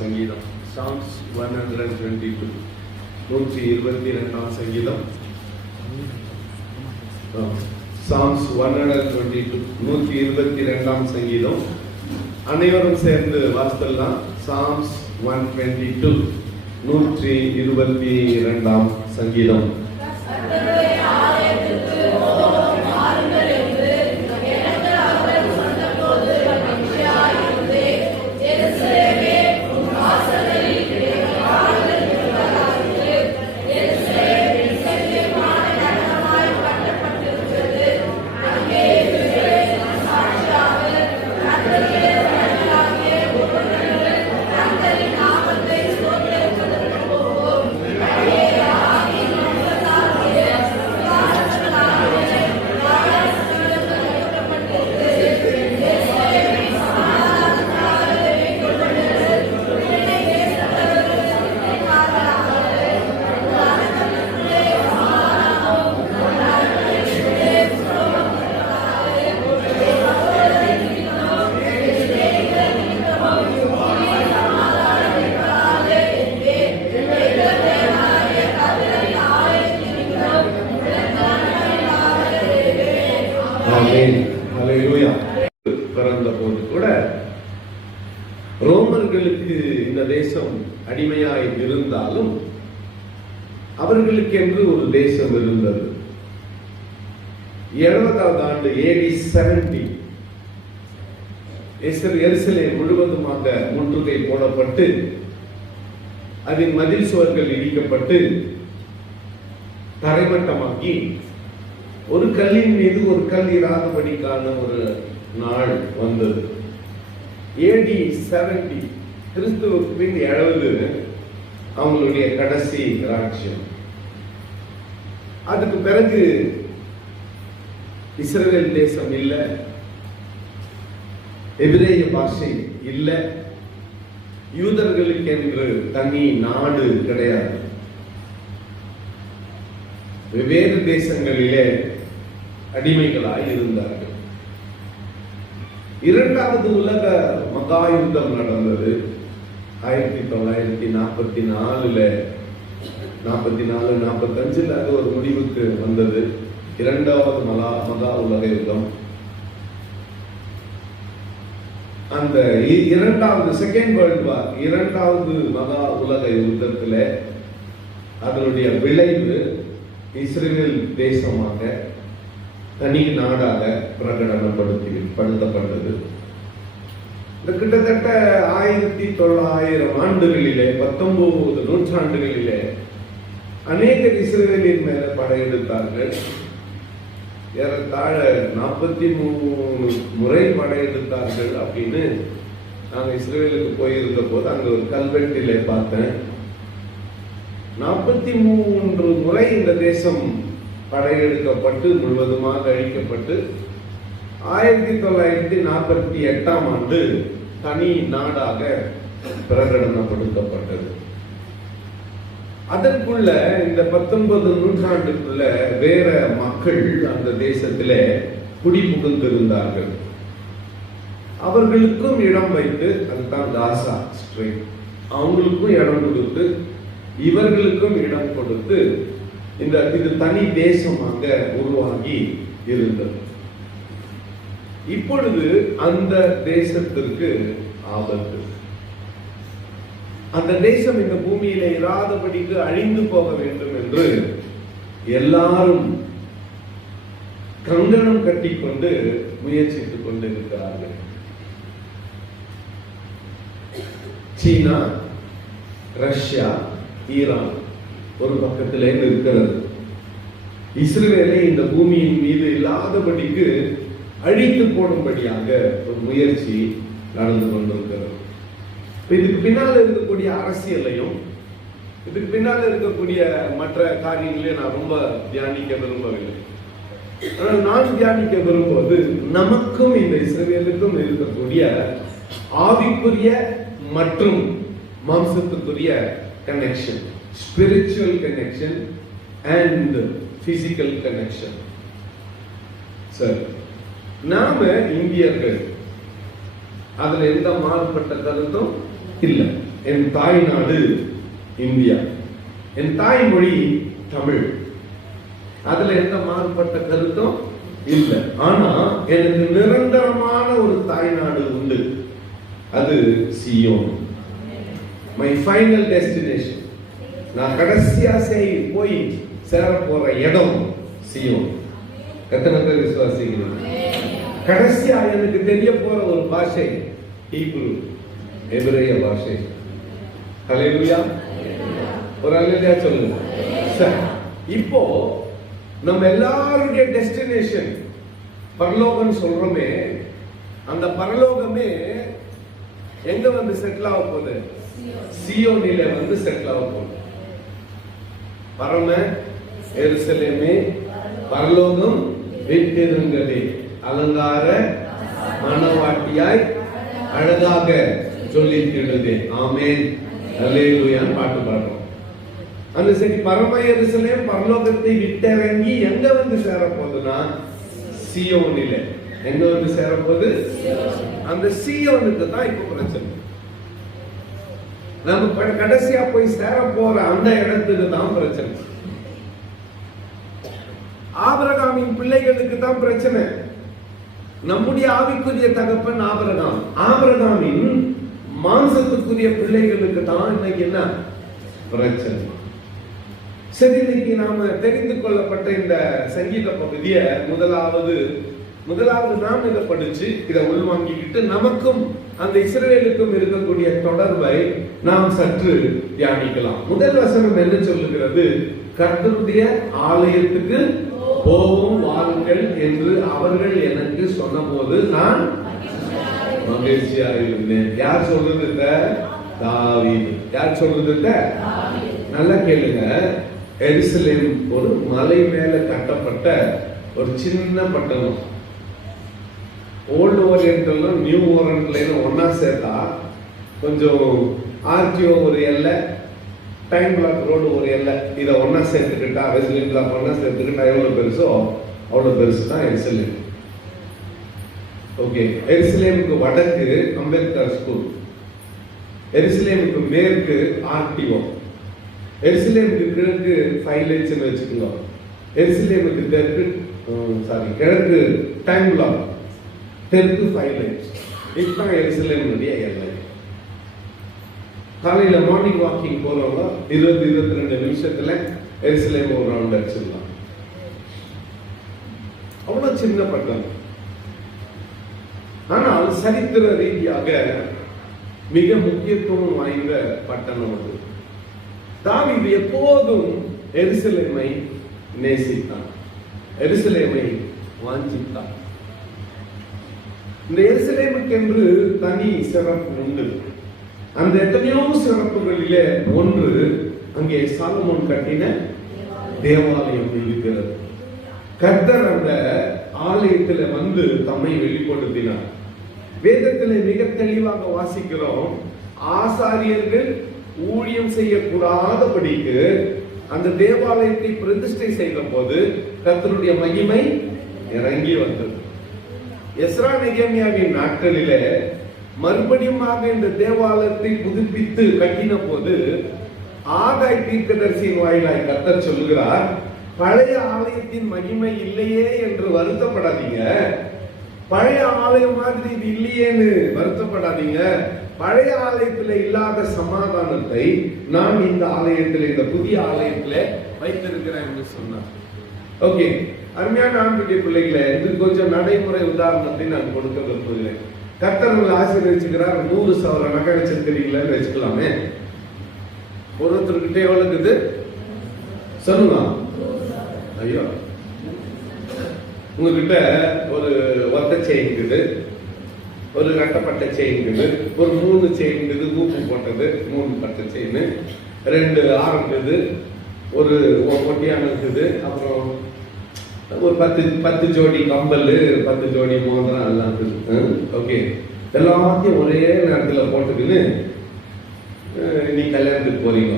சங்கீதம் சாம்ஸ் 122 122 சங்கீதம் சாம்ஸ் 122 122 சங்கீதம் அனைவரும் சேர்ந்து வாசிக்கலாம். சாம்ஸ் 122 122 சங்கீதம். பிறந்த போது கூட ரோமர்களுக்கு இந்த தேசம் அடிமையாய் இருந்தாலும் அவர்களுக்கு என்று ஒரு தேசம் இருந்தது. 70வது ஆண்டு AD 70 எருசலேம் முழுவதுமாக முற்றுகை போடப்பட்டு அதன் மதில் சுவர்கள் இடிக்கப்பட்டு தரைமட்டமாக்கி ஒரு கல்லின் மீது ஒரு கல் இராதபடிக்கான ஒரு நாள் வந்தது. AD 70 கிறிஸ்துவுக்கு பின் 70 அவங்களுடைய கடைசி ராஜ்யம். அதுக்கு பிறகு இஸ்ரவேல் தேசம் இல்ல, எபிரேய பாஷை இல்ல, யூதர்களுக்கு என்று தனி நாடு கிடையாது. வெவ்வேறு தேசங்களிலே அடிமைகளாய் இருந்தார்கள். இரண்டாவது உலக மகா யுத்தம் நடந்தது 1944 45 அது ஒரு முடிவுக்கு வந்தது. இரண்டாவது மகா உலக யுத்தம். அந்த இரண்டாவது செகண்ட் வேர்ல்ட் வார், இரண்டாவது மகா உலக யுத்தத்துல அதனுடைய விளைவு இஸ்ரேல் தேசமாக தனி நாடாக பிரகடனப்படுத்தப்பட்டது. கிட்டத்தட்ட 1900 ஆண்டுகளிலே 19 நூற்றாண்டுகளிலே அநேக இஸ்ரேலின் மேல படையெடுத்தார்கள். ஏறத்தாழ 43 முறை படையெடுத்தார்கள் அப்படின்னு நாங்க இஸ்ரேலுக்கு போயிருந்த போது அங்க ஒரு கல்வெட்டிலே பார்த்தேன். 43 முறை இந்த தேசம் படையெடுக்கப்பட்டு முழுவதுமாக அழிக்கப்பட்டு 1948 ஆண்டு தனி நாடாக பிரகடனப்படுத்தப்பட்டது. அதற்குள்ள இந்த 19 நூற்றாண்டுக்குள்ள வேற மக்கள் அந்த தேசத்தில குடிபுகுந்திருந்தார்கள். அவர்களுக்கும் இடம் வைத்து, அதுதான் காசா ஸ்ட்ரைட், அவங்களுக்கும் இடம் கொடுத்து இவர்களுக்கும் இடம் கொடுத்து இது தனி தேசமாக உருவாகி இருந்தது. இப்பொழுது அந்த தேசத்திற்கு ஆபத்து. அந்த தேசம் இந்த பூமியில இராதபடிக்கு அழிந்து போக வேண்டும் என்று எல்லாரும் கங்கணம் கட்டிக்கொண்டு முயற்சித்துக் கொண்டிருக்கிறார்கள். சீனா, ரஷ்யா, ஈரான் ஒரு பக்கத்திலே இருக்கிறது. இஸ்ரேலை இந்த பூமியின் மீது இல்லாதபடிக்கு அழித்து போடும்படியாக ஒரு முயற்சி நடந்து கொண்டிருக்கிறது. இதுக்கு பின்னால் இருக்கக்கூடிய அரசியலையும் இதுக்கு பின்னால் இருக்கக்கூடிய மற்ற காரியங்களையும் நான் ரொம்ப தியானிக்க விரும்பவில்லை. ஆனால் நான் தியானிக்க விரும்புவது நமக்கும் இந்த இஸ்ரேலுக்கும் இருக்கக்கூடிய ஆவிக்குரிய மற்றும் மாம்சத்துக்குரிய connection, spiritual connection and physical connection. சரி, நாம இந்தியர்கள் அதுல எந்த மாறுபட்ட கருத்தும் இல்லை. என் தாய் நாடு இந்தியா, என் தாய்மொழி தமிழ். அதுல எந்த மாறுபட்ட கருத்தும் இல்லை. ஆனா எனக்கு நிரந்தரமான ஒரு தாய் நாடு உண்டு, அது சியோன். மை ஃபைனல் டெஸ்டினேஷன், நான் கடைசியா போய் சேர போற இடம் சியோன். எத்தனை பேர் விசுவாசிக்கிறீங்க? கடைசியா எனக்கு தெரிய போற ஒரு பாஷை ஹீப்ரு, எபிரேய பாஷை. ஹல்லேலூயா, ஒரு அல்லேலூயா சொல்லுங்க. இப்போ நம்ம எல்லாருடைய டெஸ்டினேஷன் பரலோகம் சொல்றோமே, அந்த பரலோகமே எங்க வந்து செட்டில் ஆக போகுது? சியோனில வந்து செட்டில் ஆக போகுது. பரம எருசலேமே பரலோகம் வீட்டிருங்களே, அலங்கார மணவாட்டியாய் அழகாக சொல்லிட்டு ஆமென் அல்லேலூயா பாட்டு பாடுறோம். அந்த சரி பரம எருசலேம் பரலோகத்தை விட்டிறங்கி எங்க வந்து சேர போகுதுன்னா சியோனில. எங்க வந்து சேர போகுது? அந்த சியோனுக்கு தான் இப்ப பிரச்சனை. நம்ம கடைசியா போய் சேர போற அந்த இடத்துக்கு தான் பிரச்சனை. ஆபிரகாமின் பிள்ளைகளுக்கு தான் பிரச்சனை. நம்முடைய ஆவிக்குரிய தகப்பன் ஆபிரகாம், ஆபிரகாமின் மாம்சத்துக்குரிய பிள்ளைகளுக்கு தான் இன்னைக்கு என்ன பிரச்சனை. சரி, இன்னைக்கு நாம தெரிந்து கொள்ளப்பட்ட இந்த சங்கீத பகுதியை முதலாவது நாம் இதை படிச்சு இதை உள்வாங்கிக்கிட்டு நமக்கும் அந்த இஸ்ரவேலுக்கும் இருக்கக்கூடிய தொடர்பை நாம் சற்று தியானிக்கலாம். முதல் வசனம் என்ன சொல்லுகிறது? கர்த்தருடைய ஆலயத்துக்கு போவோம் வாருங்கள் என்று அவர்கள் எனக்கு சொன்னபோது நான் மகிழ்ச்சியாக இருந்தேன். யார் சொல்றது? தாவீது. யார் சொல்றது? நல்லா கேளுங்க. எருசலேம் ஒரு மலை மேல கட்டப்பட்ட ஒரு சின்ன பட்டணம். ஓல்டு ஓரியன்டல் நியூ ஓரியன்டல் ஒன்னா சேர்த்தா கொஞ்சம் ஆர்டிஓ ஒரு எல்லை, டைம் பிளாக் ரோடு ஒரு எல்லை, இதை ஒன்னா சேர்த்துக்கிட்டா ரெசிடென்ட் பிளாக் ஒன்னா சேர்த்துக்கிட்டா எவ்வளவு பெருசோ அவ்வளவு பெருசு தான் எருசலேம். ஓகே, எருசலேமுக்கு வடக்கு அம்பேத்கர் ஸ்கூல், எருசலேமுக்கு மேற்கு ஆர்டிஓ, எருசலேமுக்கு கிழக்கு 5 லைன்ஸ் வச்சுக்கோங்க, எருசலேமுக்கு கிழக்கு டைம் பிளாக், தெற்கு 5 லைன்ஸ். இதுதான் எருசலேமுடைய எல்லை. காலையில மார்னிங் வாக்கிங் போறவங்க 20-22 நிமிஷத்துல எருசலேம் ஒரு ரவுண்ட் அடிச்சிடலாம். அவ்வளவு சின்ன பட்டணம். ஆனால் சரித்திர ரீதியாக மிக முக்கியத்துவம் வாய்ந்த பட்டணம் அது. தாவீது எப்போதும் எருசலேமை நேசித்தான், எருசலேமை வாஞ்சித்தான். இந்த எருசலேமுக்கு என்று தனி சிறப்பு உண்டு. அந்த எத்தனையோ சிறப்புகளிலே ஒன்று அங்கே சாலமோன் கட்டின தேவாலயம் இருக்கிறது. கர்த்தர் அந்த ஆலயத்தில் வந்து தம்மை வெளிப்படுத்தினார். வேதத்திலே மிக தெளிவாக வாசிக்கிறோம், ஆசாரியர்கள் ஊழியம் செய்யக்கூடாதபடிக்கு அந்த தேவாலயத்தை பிரதிஷ்டை செய்த போது கர்த்தருடைய மகிமை இறங்கி வந்தது. எஸ்ரா நெகேமியாவின் நாட்களிலே மறுபடியும் இந்த தேவாலயத்தை புதுப்பித்து கட்டின போது ஆகாய் தீர்க்கதரிசியின் வாயிலாய் கர்த்தர் சொல்லுகிறார், பழைய ஆலயத்தின் மகிமை இல்லையே என்று வருத்தப்படாதீங்க, பழைய ஆலயம் மாதிரி இது இல்லையேன்னு வருத்தப்படாதீங்க, பழைய ஆலயத்தில் இல்லாத சமாதானத்தை நான் இந்த ஆலயத்தில், இந்த புதிய ஆலயத்தில் வைத்திருக்கிறேன் என்று சொன்னார். ஓகே, அருமையான ஆண்டுடைய பிள்ளைகளை, இது கொஞ்சம் நடைமுறை உதாரணத்தை நான் கொடுக்க விரும்புகிறேன். கர்த்தர் உங்களை ஆசீர்வதிச்சுக்கிறார். 100 சவர நகை வச்சிருக்கிறீங்களன்னு வச்சுக்கலாமே. ஒருத்தர்கிட்ட எவ்வளவு இருக்குது சொல்லுங்க. ஐயோ, உங்ககிட்ட ஒரு ஒத்த செயின் இருக்குது, ஒரு கட்டப்பட்ட செயின் இருக்குது, ஒரு 3 செயின் இருக்குது, ஊப்பு போட்டது 3 பட்ட செயின், 2 ஆரம் இருக்குது, ஒரு பொட்டியான இருக்குது, அப்புறம் ஒரு 10 ஜோடி கம்பல், 10 ஜோடி மோதிரம் எல்லாம் இருக்குது. ஓகே, எல்லாத்தையும் ஒரே நேரத்தில் போட்டுக்கின்னு நீ கல்யாணத்துக்கு போறீங்க.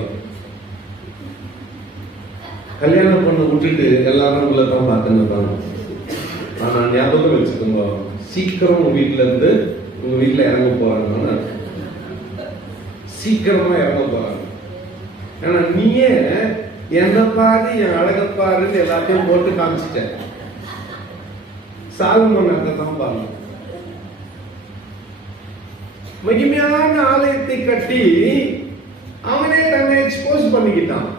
கல்யாணம் பண்ண விட்டுட்டு எல்லாரும் உங்களை தான் பார்த்துன்னு. ஆனா ஞாபகம் வச்சுக்கோங்க, சீக்கிரம் உங்க வீட்டுல இருந்து உங்க வீட்டுல இறங்க போறாங்கன்னா சீக்கிரமா இறங்க போறாங்க. ஏன்னா நீயே என்ன பாரு, என் அழக பாருன்னு எல்லாத்தையும் போட்டு காமிச்சிட்ட. சாலமோன் அதான் பாருங்க, மகிமையான ஆலயத்தை கட்டி அவனே தன்னை எக்ஸ்போஸ் பண்ணிக்கிட்டான்.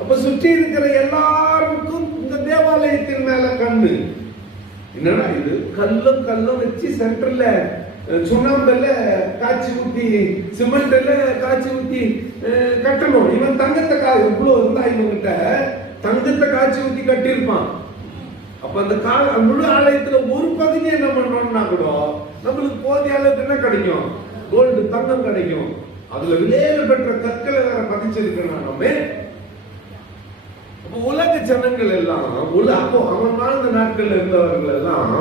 அப்ப சுற்றி இருக்கிற எல்லாருக்கும் இந்த தேவாலயத்தின் மேல கண்ணு. என்னடா இது, கல்லும் வச்சு சென்டர்ல சுண்ணாம்புல காய்ச்சி ஊத்தி, சிமெண்ட்ல காய்ச்சி ஊத்தி கட்டணும். இவன் தங்கத்தை இவ்வளவு இருந்தா இவங்கிட்ட தங்கத்தை காய்ச்சி ஊத்தி கட்டியிருப்பான். அப்ப அந்த முழு ஆலயத்துல ஒரு பகுதி என்ன பண்றோம்னா கூட நம்மளுக்கு போதிய அளவுக்கு என்ன கிடைக்கும், கோல்டு தங்கம் கிடைக்கும். அதுல விலையில் பெற்ற கற்களை வேற பதிச்சிருக்கிறான் நம்ம. உலக ஜனங்கள் எல்லாம் அப்போ அவன் வாழ்ந்த நாட்கள் இருந்தவர்கள் எல்லாம்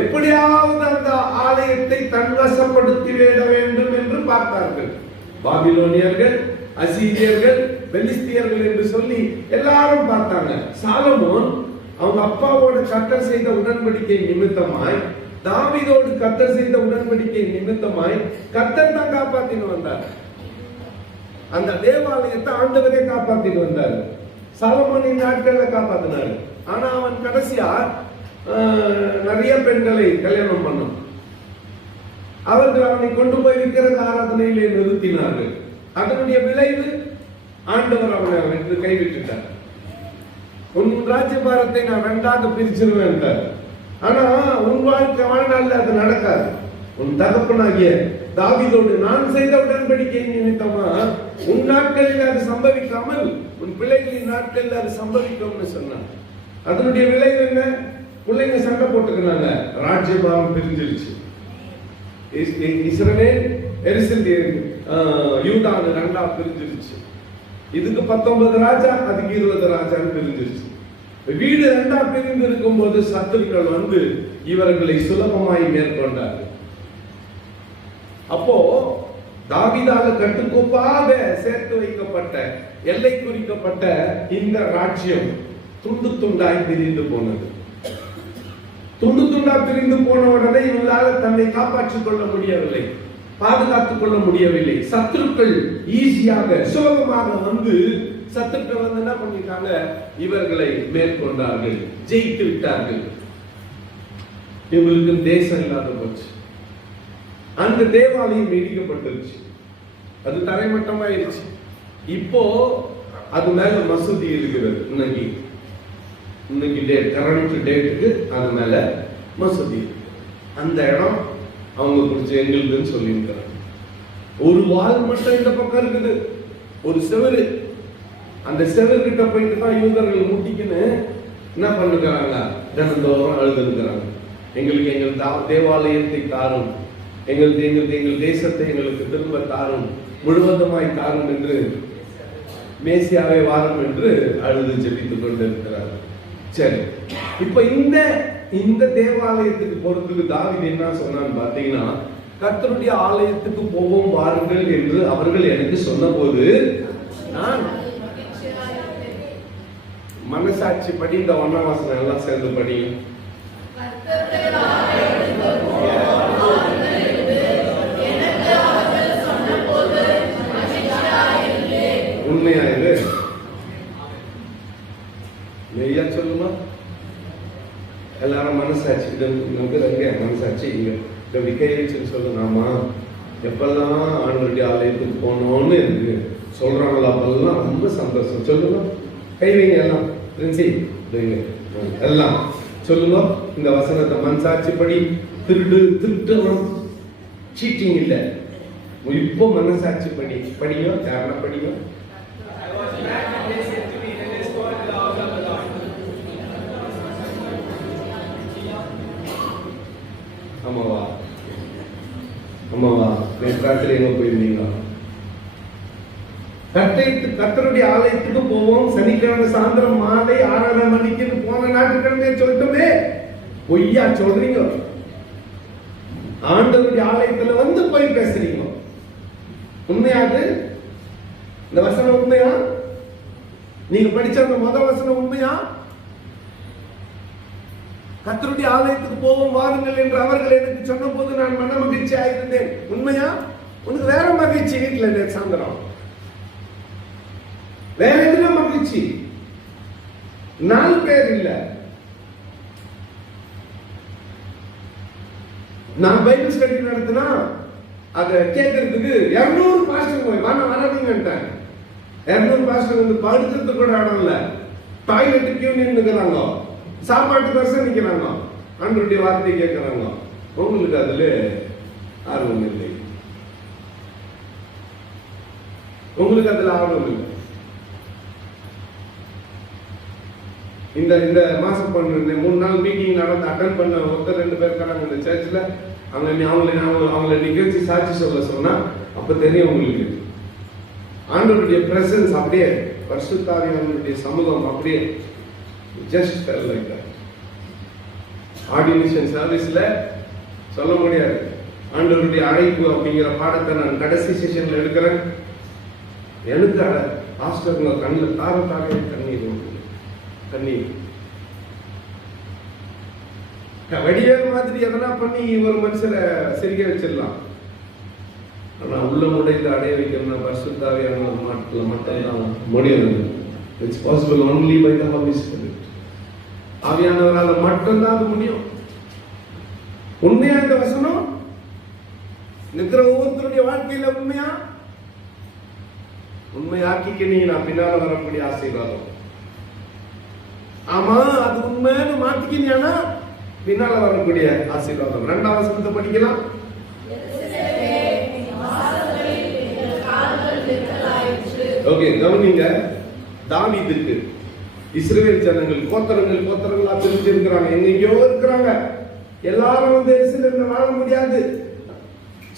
எப்படியாவது அந்த ஆலயத்தை தன்வசப்படுத்தி விட வேண்டும் என்று பார்த்தார்கள். பாபிலோனியர்கள், அசீரியர்கள், பெலிஸ்தியர்கள் என்று சொல்லி எல்லாரும் பார்த்தாங்க. சாலமோன் அவங்க அப்பாவோட கர்த்தர் செய்த உடன்படிக்கை நிமித்தமாய், தாவீதோடு கர்த்தர் செய்த உடன்படிக்கை நிமித்தமாய் கர்த்தர் தான் காப்பாத்தின்னு வந்தார். அந்த தேவாலயத்தை ஆண்டவரே காப்பாத்தின்னு வந்தார். சாலமோனின் நாட்கள்ல காப்பாத்தினார். ஆனா அவன் கடைசியா நிறைய பெண்களை கல்யாணம் பண்ணான். அவர்கள் அவனை கொண்டு போய் விக்கிரக ஆராதனையிலே நிறுத்தினார்கள். அதனுடைய விளைவு ஆண்டவர் அவனை வென்று கைவிட்டுட்டார். உன் ராஜ்யபாரத்தை நான் ரெண்டாக பிரிச்சிருவேன். ஆனா உன் வாழ்க்கை வாழ்நாள்ல அது நடக்காது. உன் தகப்பனாகிய தாவீதோடு நான் செய்த உடன்படிக்கை நிமித்தமா உன் நாட்களில் அது சம்பவிக்காமல் உன் பிள்ளைகளின் நாட்களில் அது சம்பவிக்கும்னு சொன்னான். அதனுடைய விளைவு என்ன? பிள்ளைங்க சண்டை போட்டுக்கிறாங்க, ராஜ்யபாரம் பிரிஞ்சிருச்சு. இஸ்ரவேல் யூதான்னு ரெண்டா பிரிஞ்சிருச்சு. இதுக்கு 19 ராஜா, அதுக்கு 20 ராஜான்னு பிரிஞ்சிருச்சு. வீடு ரெண்டா பிரிந்து இருக்கும் போது சத்துருக்கள் வந்து இவர்களை சுலபமாய் மேற்கொண்டார்கள். அப்போ தாவீதால கட்டுக்கோப்பாக சேர்த்து வைக்கப்பட்ட, எல்லை குறிக்கப்பட்ட இந்த ராஜ்யம் துண்டு துண்டாய் பிரிந்து போனது. துண்டு துண்டா பிரிந்து போன உடனே இவங்களால தன்னை காப்பாற்றிக் கொள்ள முடியவில்லை, பாதுகாத்துக் கொள்ள முடியவில்லை. சத்துருக்கள் ஈஸியாக சுலபமாக வந்து சத்துருக்கள் வந்து என்ன பண்ணிட்டாங்க, இவர்களை மேற்கொண்டார்கள், ஜெயித்து விட்டார்கள். இவங்களுக்கு தேசம் இல்லாத போச்சு. அந்த தேவாலயம் இடிக்கப்பட்டுருச்சு, அது தரைமட்டமாயிருச்சு. இப்போ அது மேல மசூதி இருக்கிறது. இன்னைக்கு கரண்ட் டேட்டுக்கு அது மேல மசூதி. அந்த இடம் அவங்க குறிச்சு எங்களுக்குன்னு சொல்லியிருக்கிறாங்க. ஒரு வால் மட்டும் இந்த பக்கம் இருக்குது, ஒரு செவரு. அந்த செவர்கிட்ட போயிட்டு தான் யூதர்கள் முட்டிக்குன்னு என்ன பண்ணுறாங்க, தினந்தோறும் அழுதுருக்கிறாங்க. எங்களுக்கு எங்கள் தேவாலயத்தை தாரும், எங்கள் தேசத்தை எங்களுக்கு திரும்ப தாரும், முழுவதுமாய் தாரும் என்று, மேசியாவை வாரும் என்று அழுது ஜெபித்துக் கொண்டிருக்கிறார்கள். சரி, இப்ப இந்த தேவாலயத்துக்கு போறதுக்கு தாவீது என்ன சொன்னான்னு பாத்தீங்கன்னா, கர்த்தருடைய ஆலயத்துக்கு போவோம் வாருங்கள் என்று அவர்கள் எனக்கு சொன்ன போது நான் மனசாட்சி படி இந்த ஒன்னாவாசனம் எல்லாம் சேர்ந்து படியும். உண்மையா இது? மெய்யா சொல்லுமா? எல்லாரும் மனசாட்சி மனசாட்சி இங்க விக்கைன்னு சொல்லுங்க. ஆமா, எப்பெல்லாம் ஆண்டவருடைய ஆலயத்துக்கு போனோம்னு இருக்கு சொல்றாங்களா அப்பெல்லாம் ரொம்ப சந்தோஷம். சொல்லுங்க, கை வைங்க எல்லாம், எல்லாம் சொல்லுங்க. இந்த வசனத்தை மனசாட்சி படி. திருட்டு சீட்டிங் இல்லை. இப்போ மனசாட்சி படி படிங்க. யாருன்னா படிங்க. ஆமாவா நேற்று எங்க போயிருந்தீங்க? கர்த்தருடைய ஆலயத்துக்கு போவோம், சனிக்கிழமை சாயந்தரம் மாலை 6:30 மணிக்கு போன ஞாயிற்றுக்கிழமை சொல்லிட்டோமே. பொய்யா சொல்றீங்க. ஆண்டவருடைய ஆலயத்துல வந்து போய் பேசுறீங்க. உண்மையாது? இந்த வசனம் உண்மையா? நீங்க படிச்ச அந்த முதல் வசனம் உண்மையா? கர்த்தருடைய ஆலயத்துக்கு போவோம் வாருங்கள் என்று அவர்கள் எனக்கு சொன்ன போது நான் மன மகிழ்ச்சியா இருந்தேன். உண்மையா? உனக்கு வேற மகிழ்ச்சி வீட்டுல நேற்று சாயந்தரம், வேற எதுல மகிழ்ச்சி? 4 பேர் இல்ல. நான் பைபிள் ஸ்டடி நடத்தினா அதை கேட்கறதுக்கு 200 பாஸ்டர் போய் வராதீங்கன்ட்டாங்க. 200 பாஸ்டர் வந்து படுக்கிறதுக்கு கூட இடம் இல்ல, டாய்லெட்டுக்கு நின்னுக்கிறாங்க, சாப்பாட்டு வருஷம் நிக்கிறாங்க, ஆண்டவருடைய வார்த்தையை கேட்கிறாங்க. உங்களுக்கு அதுல ஆர்வம் இல்லை, உங்களுக்கு அதுல ஆர்வம் இல்லை. இந்த இந்த மாசம் பண்ண 3 நாள் மீட்டிங் நடந்து அட்டன் பண்ண ஒருத்தர் 2 பேர் இருக்காங்க இந்த சர்ச்ல. அவங்களை நிகழ்ச்சி சாட்சி சொல்ல சொன்னா அப்ப தெரியும் உங்களுக்கு ஆண்டவருடைய பிரசன்ஸ் அப்படியே, பரிசுத்த ஆவியானவருடைய சமூகம் அப்படியே just fell like that. Ordination சர்வீஸ்ல சொல்ல முடியாது. ஆண்டவருடைய அழைப்பு அப்படிங்கிற பாடத்தை நான் கடைசி செஷன்ல எடுக்கிறேன். எனக்கு ஆஸ்டர்ல கண்ணில் தார கண்ணீர் வடிவேல் மாதிரி எதனா பண்ணி ஒரு மனுஷரை சிரிக்க வச்சிடலாம். ஆனா உள்ள உடைந்து அடைய வைக்கணும்னா பரிசுத்த ஆவியானவர் மட்டும்தான் முடியும். It's possible only by the holy spirit. ஆவியானவரால மட்டும்தான் அது முடியும். உண்மையா இந்த வசனம் நிக்கிற ஒவ்வொருத்தருடைய வாழ்க்கையில உண்மையாக்கிக்க நான் பின்னால வரக்கூடிய ஆசீர்வாதம். ஆமா, அது உண்மைன்னு மாத்திக்கினா பின்னால வரக்கூடிய ஆசீர்வாதம். 2ஆம் வசனத்தை படிக்கலாம். ஓகே, கவனிங்க. தாவீதுக்கு இஸ்ரவேல் ஜனங்கள் கோத்திரங்களா பிரிஞ்சு இருக்கிறாங்க, எங்கெங்கயோ இருக்கிறாங்க. எல்லாரும் வந்து எருசலேம்ல வாழ முடியாது,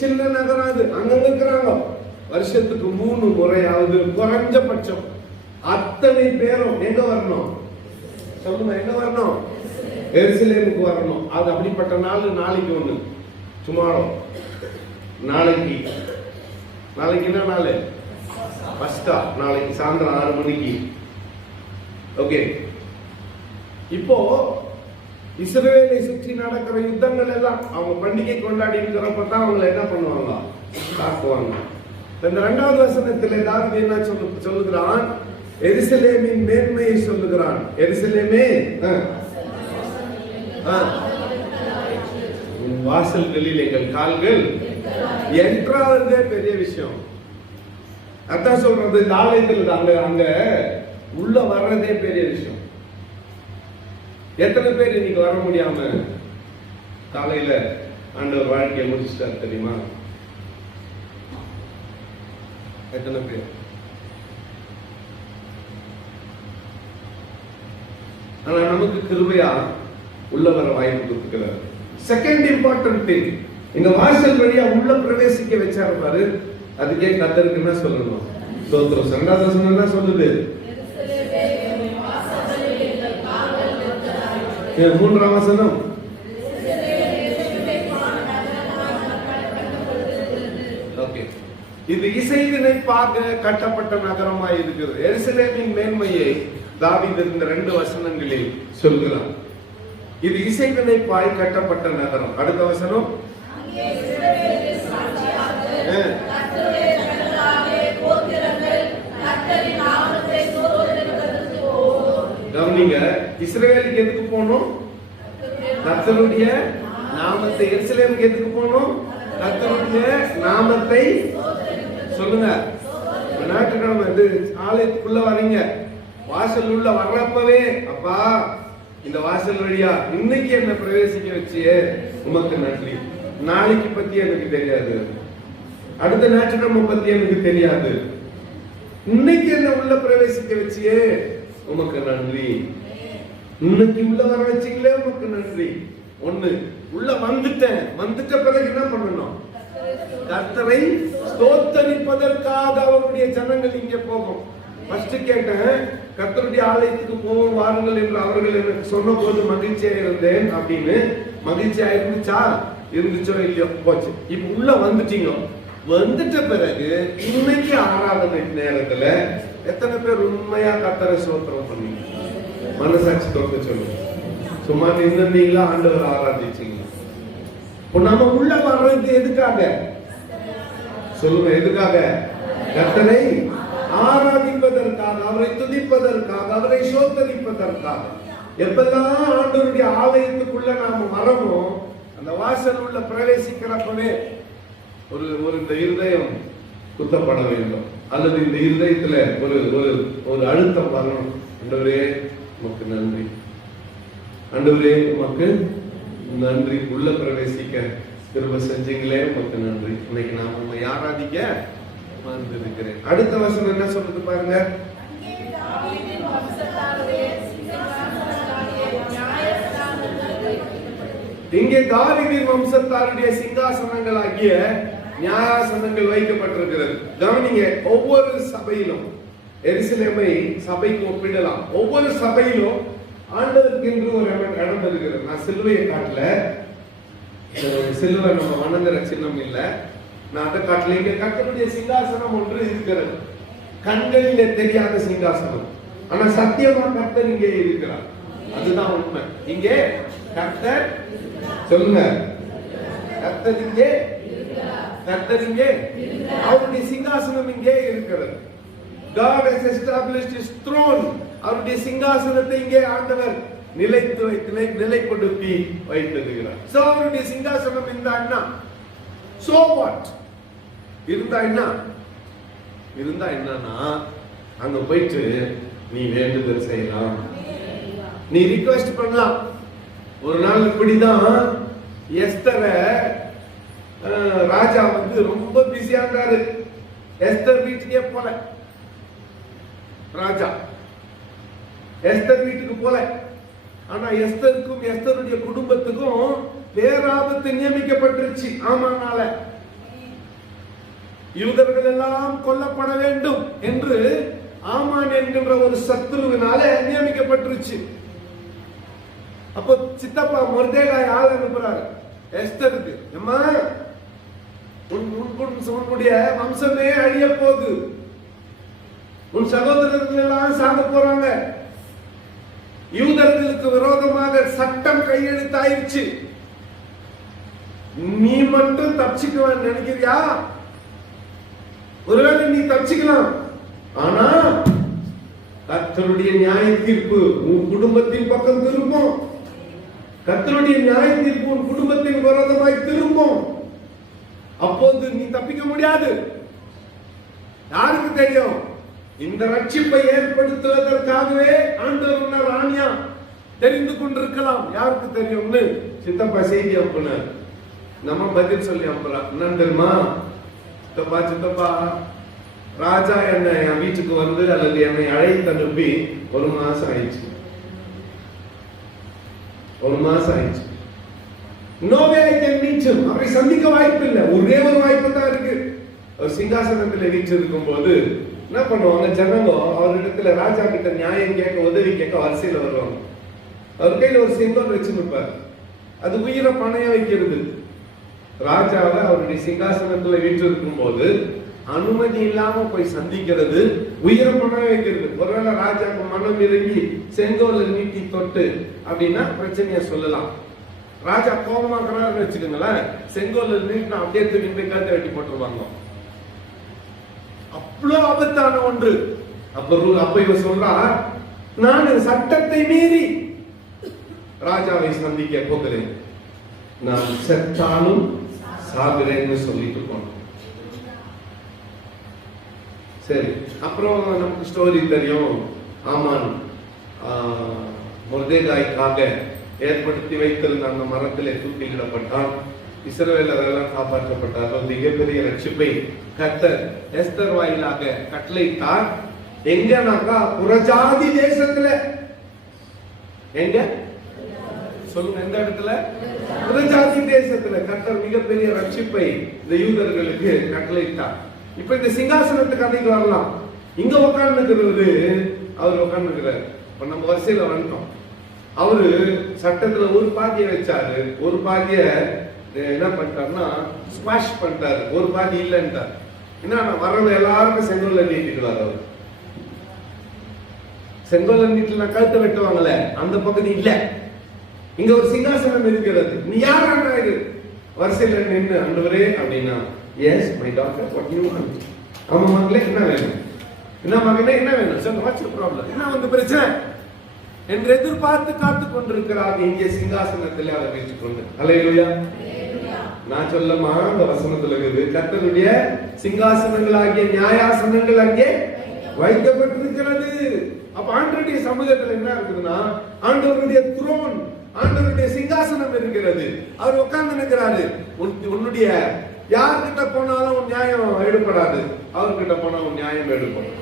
சின்ன நகரம் அது, அங்கங்க இருக்கிறாங்க. வருஷத்துக்கு 3 முறையாவது குறைஞ்சபட்சம் அத்தனை பேரும் எங்க வரணும் சொல்லுங்க, எங்க வரணும்? எருசலேமுக்கு வரணும். அது அப்படிப்பட்ட நாள். நாளைக்கு ஒண்ணு, டுமாரோ, நாளைக்கு என்ன நாள்? பஸ்கா. நாளைக்கு சாயந்தரம் 6 மணிக்கு. ஓகே, இப்போ இஸ்ரவேலை சுற்றி நடக்கிற யுத்தங்கள் எல்லாம் அவங்க பண்டிகை கொண்டாடி இருக்கிறப்பதான் அவங்களை என்ன பண்ணுவாங்க? தாக்குவாங்க. இந்த 2வது வசனத்தில் தாவீது என்ன சொல்லுகிறான்? எருசலேமின் மேன்மையை சொல்லுகிறான். எருசலேமே வாசல்களில் எங்கள் கால்கள் என்றாலே பெரிய விஷயம். அதான் சொல்றது, இந்த ஆலயத்தில் அங்க உள்ள வர்றதே பெரிய விஷயம். எத்தனை பேர் இன்னைக்கு வர முடியாம காலையில ஆண்டவர் வாழ்க்கையை முடிச்சுட்டார் தெரியுமா? எத்தனை பேர்? ஆனா நமக்கு கிருபையா உள்ள வர வாய்ப்பு கொடுக்கிறார். செகண்ட் இம்பார்ட்டன்ட் திங், இந்த வாசல் வழியா உள்ள பிரவேசிக்க வச்சாரு பாரு, அதுக்கே கர்த்தருக்கு என்ன சொல்லணும்? ஸ்தோத்திரம். 2ஆவது வசனம் என்ன சொல்லுது? 3ஆம் வசனம் ஓகே, இது இசைவினைப்பாக கட்டப்பட்ட நகரமாய் இருக்கிறது. எருசலேமின் மேன்மையை தாவீது இந்த 2 வசனங்களில் சொல்கிறார். இது இசைவினைப்பாய் கட்டப்பட்ட நகரம். அடுத்த வசனம், கவனிங்க. இஸ்ரவேலுக்கு எதுக்கு போகணும்? கர்த்தருடைய நாமத்தை. எருசலேமுக்கு எதுக்கு போகணும்? கர்த்தருடைய நாமத்தை சொல்லுங்க. ஞாயிற்றுக்கிழமை ஆலயத்துக்குள்ள வரீங்க, வாசல் உள்ள வர்றப்பவே அப்பா இந்த வாசல் வழியா இன்னைக்கு என்ன பிரவேசிக்க வச்சியே உமக்கு நன்றி. நாளைக்கு பத்தி எனக்கு தெரியாது, அடுத்த ஞாயிற்றுக்கிழமை பத்தி எனக்கு தெரியாது, இன்னைக்கு என்ன உள்ள பிரவேசிக்க வச்சியே உமக்கு நன்றி. இன்னைக்கு உள்ள வர வச்சீங்களே உமக்கு நன்றி. ஒண்ணு, உள்ள வந்துட்ட பிறகு என்ன பண்ணணும்? கர்த்தரை ஸ்தோத்தரிப்பதற்காக அவருடைய ஜனங்கள் இங்கே போகும். ஃபர்ஸ்ட் கேட்டேன், கர்த்தருடைய ஆலயத்துக்கு போவோம் வாருங்கள் என்று அவர்கள் எனக்கு சொன்ன போது மகிழ்ச்சியா இருந்தேன் அப்படின்னு. மகிழ்ச்சியா இருந்துச்சோ இல்லையோ போச்சு. இப்ப உள்ள வந்துட்டீங்க. வந்துட்ட பிறகு இன்னைக்கு ஆராதனை நேரத்துல எத்தனை பேர் உண்மையா கர்த்தரை ஸ்தோத்திரம் பண்ணீங்க? மனசாட்சி தொட்டு சொல்லுங்க. சும்மா நின்றீங்களா? ஆண்டவர் ஆராதிச்சீங்களா? இப்போ நம்ம உள்ள வர்றது எதுக்காக? சொல்லுங்க, எதுக்காக? கர்த்தரை ஆராதிப்பதற்காக, அவரை துதிப்பதற்காக, அவரை சோதரிப்பதற்காக. எப்பெல்லாம் ஆண்டவருடைய ஆலயத்துக்குள்ள நாம வரமோ, அந்த வாசல் உள்ள பிரவேசிக்கிறப்பவே ஒரு இந்த இருதயம் குத்தப்பட வேண்டும், அல்லது இந்த இருதயத்துல ஒரு ஒரு ஒரு அழுத்தம் வரணும். ஆண்டவரே உமக்கு நன்றி, ஆண்டவரே உமக்கு நன்றி, உள்ள பிரவேசிக்க திரும்ப செஞ்சீங்களே உமக்கு நன்றி. இன்னைக்கு நான் உங்களை ஆராதிக்க வந்திருக்கிறேன். அடுத்த வசனம் என்ன சொல்றது பாருங்க. இங்கே தாவீதின் வம்சத்தாருடைய சிங்காசனங்கள் ஆகிய நியாயாசனங்கள் வைக்கப்பட்டிருக்கிறது. கவனிங்க, ஒவ்வொரு சபையிலும், எருசலேமை சபைக்கு ஒப்பிடலாம், ஒவ்வொரு சபையிலும் ஆண்டவருக்கு என்று ஒரு இடம் இருக்கிறது. நான் சிலுவையை காட்டல, சிலுவை நம்ம வணங்குற சின்னம் இல்ல, நான் அதை காட்டல. இங்க கர்த்தருடைய சிங்காசனம் ஒன்று இருக்கிறது, கண்களிலே தெரியாத சிங்காசனம். ஆனா சத்தியமா கர்த்தர் இங்கே இருக்கிறார், அதுதான் உண்மை. இங்கே கர்த்தர், சொல்லுங்க, கர்த்தர் இங்கே, கர்த்தர் இங்கே, அவருடைய சிங்காசனம் இங்கே இருக்கிறது. God has established his throne. அவருடைய சிங்காசனத்தை இங்கே ஆண்டவர் நிலைத்து வைத்து நிலைப்படுத்தி வைத்திருக்கிறார். சோ அவருடைய சிங்காசனம் இந்த அண்ணா, so what இருந்தா என்ன, இருந்தா என்னன்னா அங்க போயிட்டு நீ வேண்டுதல் செய்யலாம், நீ ரிக்வெஸ்ட் பண்ணலாம். ஒரு நாள் இப்படிதான் எஸ்தரை ராஜா வந்து ரொம்ப பிஸியா இருந்தாரு, எஸ்தர் வீட்டுக்கே போல, ராஜா எஸ்தர் வீட்டுக்கு போல. ஆனா எஸ்தருக்கும் எஸ்தருடைய குடும்பத்துக்கும் பேராபத்து நியமிக்கப்பட்டிருச்சு. ஆமானால யூதர்கள் எல்லாம் கொல்லப்பட வேண்டும் என்று ஆமான் என்கின்ற ஒரு சத்துருவினால நியமிக்கப்பட்டிருச்சு. அப்போ சித்தப்பா மொர்தேகாய் ஆள் அனுப்புறாரு எஸ்தருக்கு, அம்மா உன்னுடைய வம்சமே அழிய போகுது, உன் சகோதரர்கள் எல்லாம் சாக போறாங்க, யூதர்களுக்கு விரோதமாக சட்டம் கையெழுத்தாயிருச்சு, நீ மட்டும் தப்பிச்சுக்குவான்னு நினைக்கிறியா? ஒருவேளை நீ தப்பிச்சுக்கலாம், ஆனா கர்த்தருடைய நியாய தீர்ப்பு உன் குடும்பத்தின் பக்கம் திரும்பும், கர்த்தருடைய நியாய தீர்ப்பு உன் குடும்பத்தின் விரோதமாய் திரும்பும். அப்போது நீ தப்பிக்க முடியாது. யாருக்கு தெரியும்? இந்த ரட்சிப்பை ஏற்படுத்துவதற்காகவே ஆண்டவர் ராணியா தெரிந்து கொண்டிருக்கலாம், யாருக்கு தெரியும்னு சித்தப்பா செய்தி அனுப்புனார். நம்ம பதில் சொல்லி அனுப்புறான். என்ன தெரியுமா? சித்தப்பா சித்தப்பா, ராஜா என்னை என் வீட்டுக்கு வந்து அல்லது என்னை அழைத்து அனுப்பி 1 மாசம் ஆயிடுச்சு, 1 மாசம் ஆயிடுச்சு. நோவே நீச்சம் அவரை சந்திக்க வாய்ப்பு இல்லை. ஒரே ஒரு வாய்ப்பு தான் இருக்கு. ஒரு சிங்காசனத்தில் வீச்சிருக்கும் போது என்ன பண்ணுவாங்க ஜனங்க, அவரிடத்துல ராஜா கிட்ட நியாயம் கேட்க, உதவி கேட்க வரிசையில வருவாங்க. அவர் கையில ஒரு செங்கோல் வச்சுருப்பார், அது உயிரை பணைய வைக்கிறது. ராஜாவை அவருடைய சிங்காசனத்துல வீற்றிருக்கும் போது அனுமதி இல்லாம போய் சந்திக்கிறது, உயிரை பணைய வைக்கிறது. ஒருவேளை ராஜாவுக்கு மனம் இறங்கி செங்கோலை நீட்டி தொட்டு அப்படின்னா பிரச்சனைய சொல்லலாம். ராஜா கோபமாக்குறாருன்னு வச்சுக்கோங்களேன், செங்கோலை நீட்டினா அப்படியே தூக்கி போய் கழுத்தை வெட்டி போட்டுருவாங்க. அவ்வளவு ஆபத்தான ஒன்று. அப்ப இவ சொல்றா, நான் சட்டத்தை மீறி ராஜாவை சந்திக்க போகிறேன், நான் செத்தாலும் சாகிறேன்னு சொல்லிட்டு போனோம். சரி, அப்புறம் நமக்கு ஸ்டோரி தெரியும். ஆமான் மொர்தேகாய்க்காக ஏற்படுத்தி வைத்திருந்த அந்த மரத்திலே தூக்கிலிடப்பட்டான். இஸ்ரவேலர் எல்லாம் காப்பாற்றப்பட்டார்கள். மிகப்பெரிய ரட்சிப்பை கர்த்தர் எஸ்தர் வாயிலாக கட்டளையிட்டார். எங்கனாக்கா புறஜாதி தேசத்துல. எங்க சொல்லுங்க, எந்த இடத்துல? புறஜாதி தேசத்துல கர்த்தர் மிகப்பெரிய ரட்சிப்பை இந்த யூதர்களுக்கு கட்டளையிட்டார். இப்ப இந்த சிங்காசனத்துக்கு கதைக்கு வரலாம். இங்க உட்கார்ந்துக்கிறது அவர் உட்கார்ந்துக்கிறார். இப்ப நம்ம வரிசையில வந்துட்டோம். அவரு சட்டத்துல ஒரு பாதியை வச்சாரு, ஒரு பாதிய என்ன பண்ணிட்டாருன்னா ஸ்குவாஷ் பண்ணிட்டாரு, ஒரு பாதி இல்லைன்ட்டார். என்ன வர்றது எல்லாருக்கும் செங்கோல்ல நீட்டிடுவார். அவர் செங்கோல்ல நீட்டினா கழுத்தை வெட்டுவாங்கல்ல, அந்த பகுதி இல்ல. இங்க ஒரு சிங்காசனம் இருக்கிறது. நீ யார் இது வரிசையில நின்று ஆண்டவரே அப்படின்னா S my doctor, what you want? ஆமா மகளே, என்ன வேணும்? என்ன மகனே, என்ன வேணும்? சொல்லுங்க, வாட்ஸ் யுவர் ப்ராப்ளம்? என்ன வந்து பிரச்சனை என்று எதிர்பார்த்து காத்து கொண்டிருக்கிறார் இங்கே சிங்காசனத்தில் அவர் வீட்டுக்கொண்டு. அல்லேலூயா. நான் சொல்லமா, அந்த வசனத்துல இருக்குது, கர்த்தருடைய சிங்காசனங்களாகிய நியாயாசனங்கள் அங்கே வைக்கப்பட்டிருக்கிறது. அப்ப ஆண்டவருடைய சமூகத்துல என்ன இருக்குதுன்னா, ஆண்டவருடைய த்ரோன், ஆண்டவருடைய சிங்காசனம் இருக்கிறது. அவர் உட்கார்ந்து நிற்கிறாரு. உன்னுடைய யார்கிட்ட போனாலும் உன் நியாயம் எடுப்படாது, அவர்கிட்ட போனா உன் நியாயம் எடுப்படும்.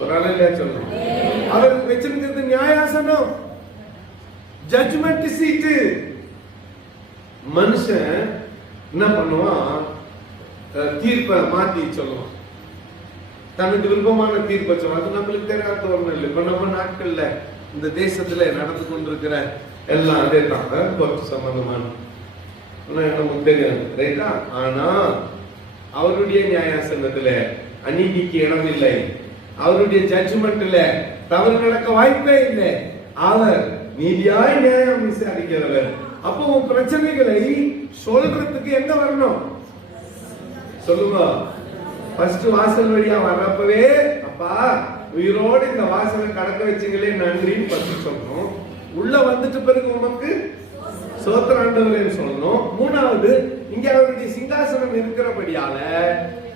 ஒரு அலையில சொல்லணும், அவர் வச்சிருக்கிறது நியாயாசனம், ஜட்ஜ்மெண்ட் சீட்டு. மனுஷன் என்ன பண்ணுவான்? தீர்ப்பை மாத்தி சொல்லுவான், தனக்கு விருப்பமான தீர்ப்பை சொல்லுவான். அது நம்மளுக்கு தெரியாத ஒண்ணு இல்லை. இப்ப நம்ம நாட்கள்ல இந்த தேசத்துல நடந்து கொண்டிருக்கிற எல்லாம் அதே தான், கோர்ட் சம்பந்தமான நமக்கு தெரியாது, ரைட்டா? ஆனா அவருடைய நியாயாசனத்துல அநீதிக்கு இடம் இல்லை, அவருடைய ஜட்ஜ்மெண்ட்ல தவறு நடக்க வாய்ப்பே இல்லை. அவர் நீதியாய் நியாயம் விசாரிக்கிறவர். அப்போ உன் பிரச்சனைகளை சொல்றதுக்கு எங்க வரணும்? சொல்லுங்க. ஃபர்ஸ்ட் வாசல் வழியா வர்றப்பவே, அப்பா உயிரோடு இந்த வாசலை கடக்க வச்சுங்களே நன்றின்னு ஃபர்ஸ்ட் சொல்லணும். உள்ள வந்துட்டு பிறகு உனக்கு சோத்திராண்டவரே சொல்லணும். மூணாவது, இங்க அவருடைய சிங்காசனம் இருக்கிறபடியால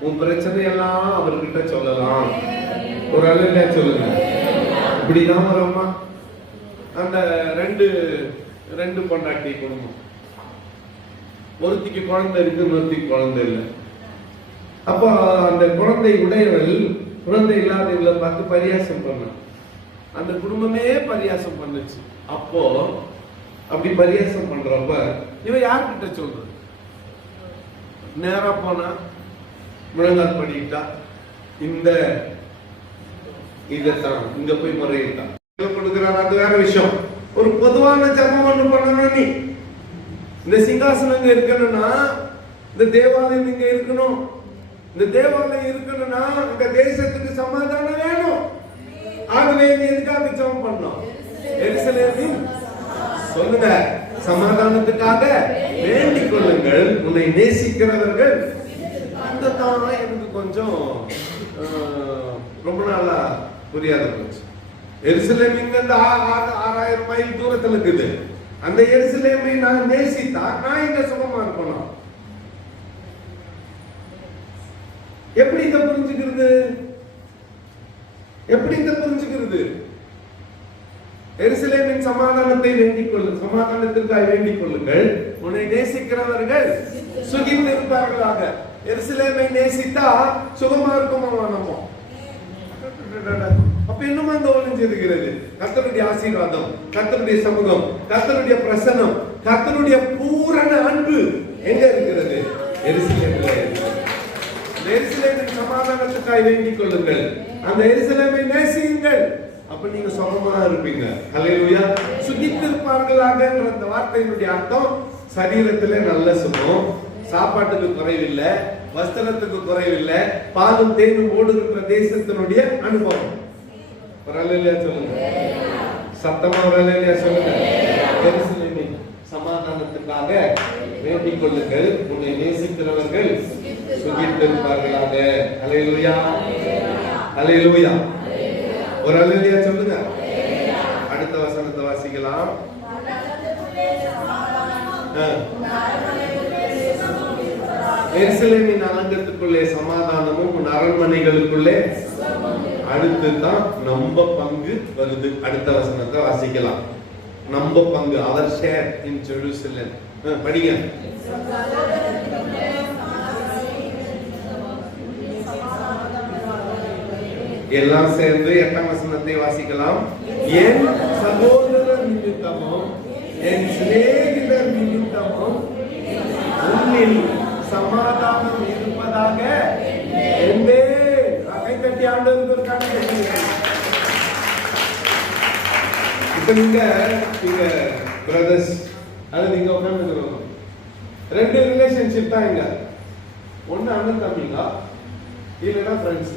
உன் பிரச்சனை எல்லாம் அவர்கிட்ட சொல்லலாம். ஒரு அல்ல சொல்லுங்க. இப்படிதான் ஒரு அம்மா, அந்த ரெண்டு பொண்டாட்டி குடும்பம், ஒருத்திக்கு குழந்தை இருக்கு, இன்னொருத்திக்கு குழந்தை இல்லை. அப்போ அந்த குழந்தை உடையவள் குழந்தை இல்லாதவங்களை பார்த்து பரியாசம் பண்ண, அந்த குடும்பமே பரியாசம் பண்ணுச்சு. அப்போ அப்படி பரியாசம் பண்றப்ப இவ யார்கிட்ட சொல்றது? நேரா போனா முழங்கால் பண்ணிட்டா, இந்த இதத்தான் இங்க போய் முறையிட்டான் கொடுக்கிறார். அது வேற விஷயம். ஒரு பொதுவான ஜபம் ஒண்ணு பண்ணணும். நீ இந்த சிங்காசனம் இருக்கணும்னா, இந்த தேவாலயம் இங்க இருக்கணும். இந்த தேவாலயம் இருக்கணும்னா இந்த தேசத்துக்கு சமாதானம் வேணும். ஆகவே எதுக்காக ஜபம் பண்ணோம்? எருசலேமின் சொல்லுங்க, சமாதானத்துக்காக வேண்டிக் கொள்ளுங்கள், உன்னை நேசிக்கிறவர்கள். அந்த தான் எனக்கு கொஞ்சம் ரொம்ப நாளா புரியாத போச்சு. எருசலேம் இங்க 6000 மைல் தூரத்துல இருக்குது. அந்த எருசலேமை நான் நேசித்தா நான் இங்க சுகமா இருக்கணும். எப்படி இத புரிஞ்சுக்கிறது? எப்படி இத புரிஞ்சுக்கிறது? எருசலேமின் சமாதானத்தை வேண்டிக் கொள்ளுங்கள், சமாதானத்திற்காக வேண்டிக் கொள்ளுங்கள், உன்னை நேசிக்கிறவர்கள் சுகித்திருப்பார்களாக. எருசலேமை நேசித்தா சுகமா இருக்குமா நம்ம? அப்ப இன்னும் அந்த ஒளிஞ்சிருக்கிறது. கர்த்தருடைய ஆசீர்வாதம், கர்த்தருடைய சமூகம், கர்த்தருடைய பிரசன்னம், கர்த்தருடைய பூரண அன்பு எங்க இருக்கிறது? எருசலேமில். எருசலேமின் சமாதானத்துக்காக வேண்டிக் கொள்ளுங்கள், அந்த எருசலேமை நேசியுங்கள், அப்ப நீங்க சுகமா இருப்பீங்க. அல்லேலூயா. சுகித்திருப்பார்களாக என்ற அந்த வார்த்தையினுடைய அர்த்தம் சரீரத்திலே நல்ல சுகம், சாப்பாட்டுக்கு குறைவில்லை, வஸ்திரத்துக்கு குறைவில்லை, பாலும் தேனும் ஓடுகின்ற தேசத்தினுடைய அனுபவம். ஒரு அல்லேலூயா சொல்லுங்க, சத்தமா ஒரு அல்லேலூயா சொல்லுங்க. எருசலேமின் சமாதானத்துக்காக வேண்டிக் கொள்ளுங்கள், உன்னை நேசிக்கிறவர்கள் சுகித்திருப்பார்களாக. அல்லேலூயா, அல்லேலூயா. ஒரு அல்லேலூயா சொல்லுங்க. அடுத்த வசனத்தை வாசிக்கலாம். எருசலேமின் அலங்கத்துக்குள்ளே சமாதானமும், உன் அரண்மனைகளுக்குள்ளே. அடுத்து தான் நம்ம பங்கு வருது. அடுத்த வசனத்தை வாசிக்கலாம். நம்ம பங்கு, அவர் ஷேர் இன் ஜெருசலேம். படிங்க. எல்லாம் சேர்ந்து 8ஆம் வசனத்தை வாசிக்கலாம். என் சகோதரர் நிமித்தமும் என் சிநேகிதர் நிமித்தமும் உன்னில் சமாதானம் இருப்பதாக என்பே. கைத்தட்டி ஆண்டவருக்கு. இப்ப நீங்க பிரதர்ஸ், அது நீங்க உட்கார்ந்து ரெண்டு ரிலேஷன்ஷிப் தான் இங்க. ஒண்ணு அண்ணன் தம்பிங்க, இல்லைன்னா ஃப்ரெண்ட்ஸ்.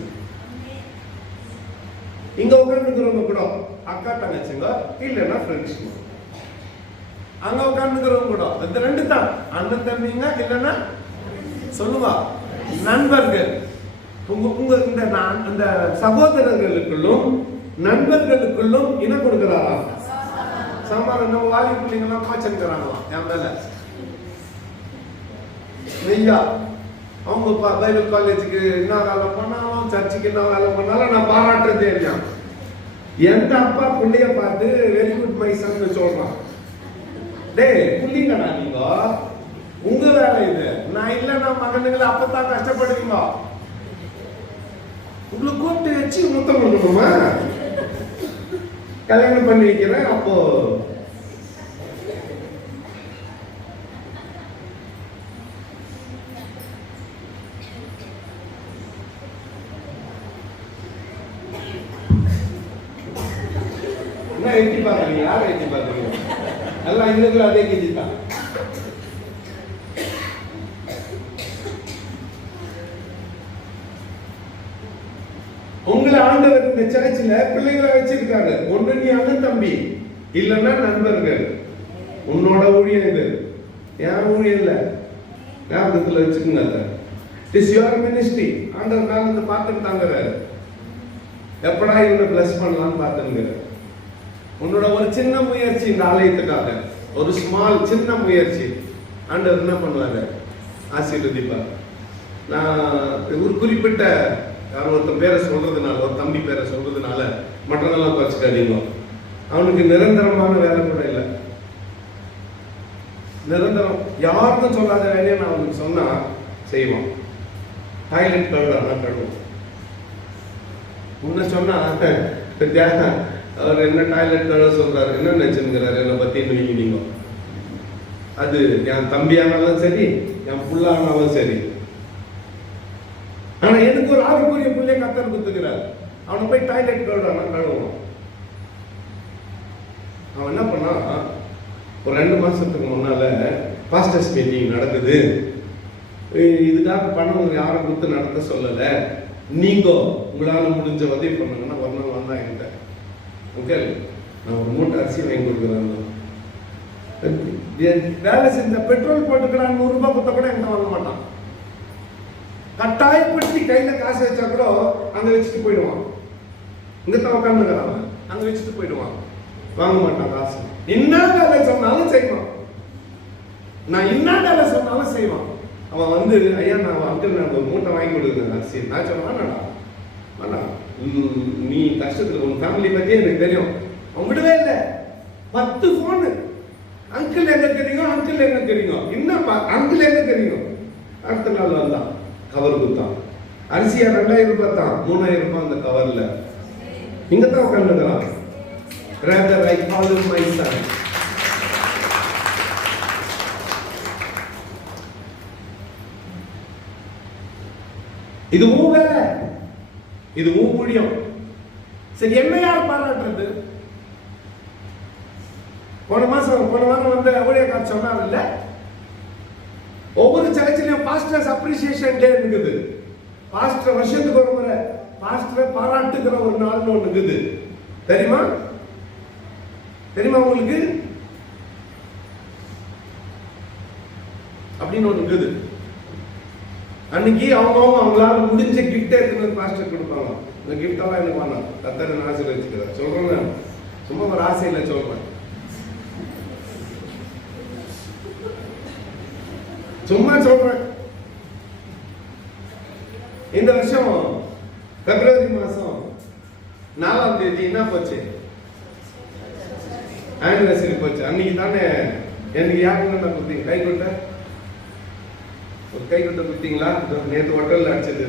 இங்க உட்கார்ந்துக்கிறவங்க கூட அக்கா தங்கச்சிங்க, இல்லைன்னா ஃப்ரெண்ட்ஸ். அங்க உட்கார்ந்துக்கிறவங்க கூட இந்த ரெண்டு தான், அண்ணன் தம்பிங்க இல்லைன்னா சொல்லுவா நண்பர்கள். உங்க இந்த சகோதரர்களுக்குள்ளும் நண்பர்களுக்குள்ளும் என்ன கொடுக்கிறாரா? சமாதானம். நம்ம வாலி பிள்ளைங்கெல்லாம் கோச்சன்கிறாங்களாம் என் மேல. நெய்யா அவங்க பைபிள் காலேஜுக்கு என்ன வேலை பண்ணாலும் சர்ச்சுக்கு என்ன வேலை பண்ணாலும் நான் பாராட்டுறதே இல்லையா. எந்த அப்பா பிள்ளைய பார்த்து வெரி குட் மை சன் சொல்றான். டே புள்ளிங்கடா நீங்க, உங்க வேலை இது. நான் இல்லைன்னா மகனுங்களை அப்பதான் கஷ்டப்படுவீங்க. உங்களை கூப்பிட்டு வச்சு முத்தம் கொடுக்கணுமா? கல்யாணம் பண்ணி வைக்கிறேன். அப்போ என்ன எட்டி பாக்குறீங்க? யாரை எட்டி பாக்குறீங்க? எல்லாம் இன்னும் அதே கேஜி தான். உங்களை ஆண்டவர் இந்த சர்ச்சில் பிள்ளைகளை வச்சிருக்காரு. ஒன்று நீ அண்ணன் தம்பி, இல்லைன்னா நண்பர்கள். உன்னோட ஊழியம் இது, என் ஊழியம் இல்ல. ஞாபகத்தில் வச்சுக்கோங்க. It is your ministry. ஆண்டவர் மேல இருந்து பார்த்துட்டு தாங்கிறாரு. எப்படா இவனை பிளஸ் பண்ணலாம்னு பார்த்துங்க. உன்னோட ஒரு சின்ன முயற்சி இந்த ஆலயத்துக்காக, ஒரு ஸ்மால் சின்ன முயற்சி ஆண்டவர் என்ன பண்ணுவாரு? ஆசீர்வதிப்பார். நான் ஒரு குறிப்பிட்ட ஒருத்தன் பேரை சொல்றதுனால, ஒரு தம்பி பேரை சொல்றதுனால மற்றதெல்லாம் குறைச்சிக்காதீங்க. அவனுக்கு நிரந்தரமான வேலை கூட இல்லை. நிரந்தரம் யாருக்கும் சொல்லாத வேலையை நான் அவனுக்கு சொன்னா செய்வான். டாய்லெட் கழுவுறான், கழுவும். உன்ன சொன்னா அவர் என்ன டாய்லெட் கழுவ சொல்றாரு, என்ன நினைச்சுங்கிறாரு என்னை பத்தி நீங்க. அது என் தம்பியானாலும் சரி, என் புள்ளானாலும் சரி. ஆனா எனக்கு ஒரு ஆவிக்குரிய புள்ளைய கத்தர் குத்துக்கிறார். அவனை போய் டாய்லெட் கழுவுறான், கழுவுவான். அவன் என்ன பண்ணா, ஒரு 2 மாசத்துக்கு முன்னால பாஸ்டர்ஸ் மீட்டிங் நடக்குது. இதுக்காக பணம் யாரும் கொடுத்து நடத்த சொல்லல, நீங்க உங்களால முடிஞ்ச உதவி பண்ணுங்கன்னா ஒரு நாள் வந்தா என்கிட்ட, ஓகே நான் ஒரு மூட்டை அரிசி வாங்கி கொடுக்குறேன். வேலை செஞ்ச பெட்ரோல் போட்டுக்கிறான், 100 ரூபாய் கொடுத்த கூட என்கிட்ட வாங்க மாட்டான். கட்டாயப்படுத்தி கையில காசு வச்சா கூட அங்க வச்சுட்டு போயிடுவான். இங்கத்தான் உட்காந்துக்கிறான், அங்க வச்சுட்டு போயிடுவான், வாங்க மாட்டான் காசு. என்ன வேலை சொன்னாலும் செய்வான். நான் என்ன வேலை சொன்னாலும் செய்வான். அவன் வந்து ஐயா நான் அங்கிள் நான் ஒரு மூட்டை வாங்கி கொடுக்குறேன் அரிசி. நான் சொன்னா வேண்டாம், நீ கஷ்டத்துல உன் ஃபேமிலி பத்தி எனக்கு தெரியும். அவன் விடவே இல்லை. 10 போனு, அங்கிள் எங்க தெரியும், அங்கிள் எங்க தெரியும், என்னப்பா அங்கிள் எங்க தெரியும். அடுத்த நாள் வந்தான், கவர் கொடுத்தான். அரிசியா 2000 ரூபாய் தான், 3000 ரூபாய் அந்த கவர்ல. இங்கதான் உட்காந்துக்கிறான். Rather I call him my son. இது உன் வேலை, இது உன் ஊழியம். சரி, என்ன யார் பாராட்டுறது? போன வாரம் வந்து ஊழியக்காரர் சொன்னார் இல்ல, ஒவ்வொரு சர்ச்சிலையும் பாஸ்டர்ஸ் அப்ரிசியேஷன் டே இருக்குது. பாஸ்டர் வருஷத்துக்கு ஒரு முறை பாஸ்டரை பாராட்டுகிற ஒரு நாள் ஒன்று இருக்குது. தெரியுமா உங்களுக்கு? அப்படின்னு ஒன்று இருக்குது. அன்னைக்கு அவங்களால முடிஞ்ச கிஃப்ட் எடுத்து பாஸ்டர் கொடுப்பாங்க. இந்த கிஃப்ட் எல்லாம் எனக்கு வேணாம், கத்தர் ஆசீர்வதிச்சுக்கிறேன் சொல்றேன். சும்மா ஒரு ஆசையில சொல்றேன், சும்மா சொல்றேன். இந்த வருஷம் பிப்ரவரி மாசம் 4ஆம் தேதி என்ன போச்சு? ஆனிவர்சரி போச்சு. அன்னைக்கு தானே எனக்கு யாருன்னு நான் கொடுத்தீங்க கை கொட்ட, ஒரு கை கொட்ட கொடுத்தீங்களா? நேற்று ஹோட்டல்ல அடிச்சது.